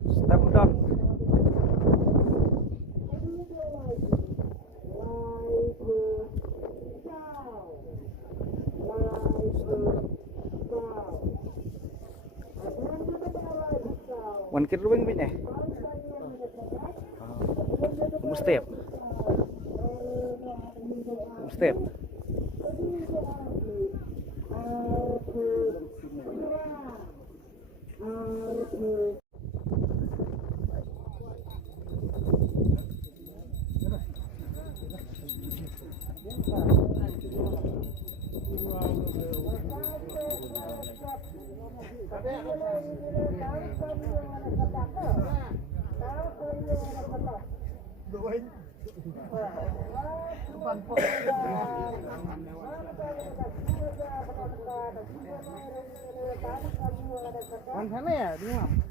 Step down. One kid wing bin eh. Step. Step. Mana ya? Di mana?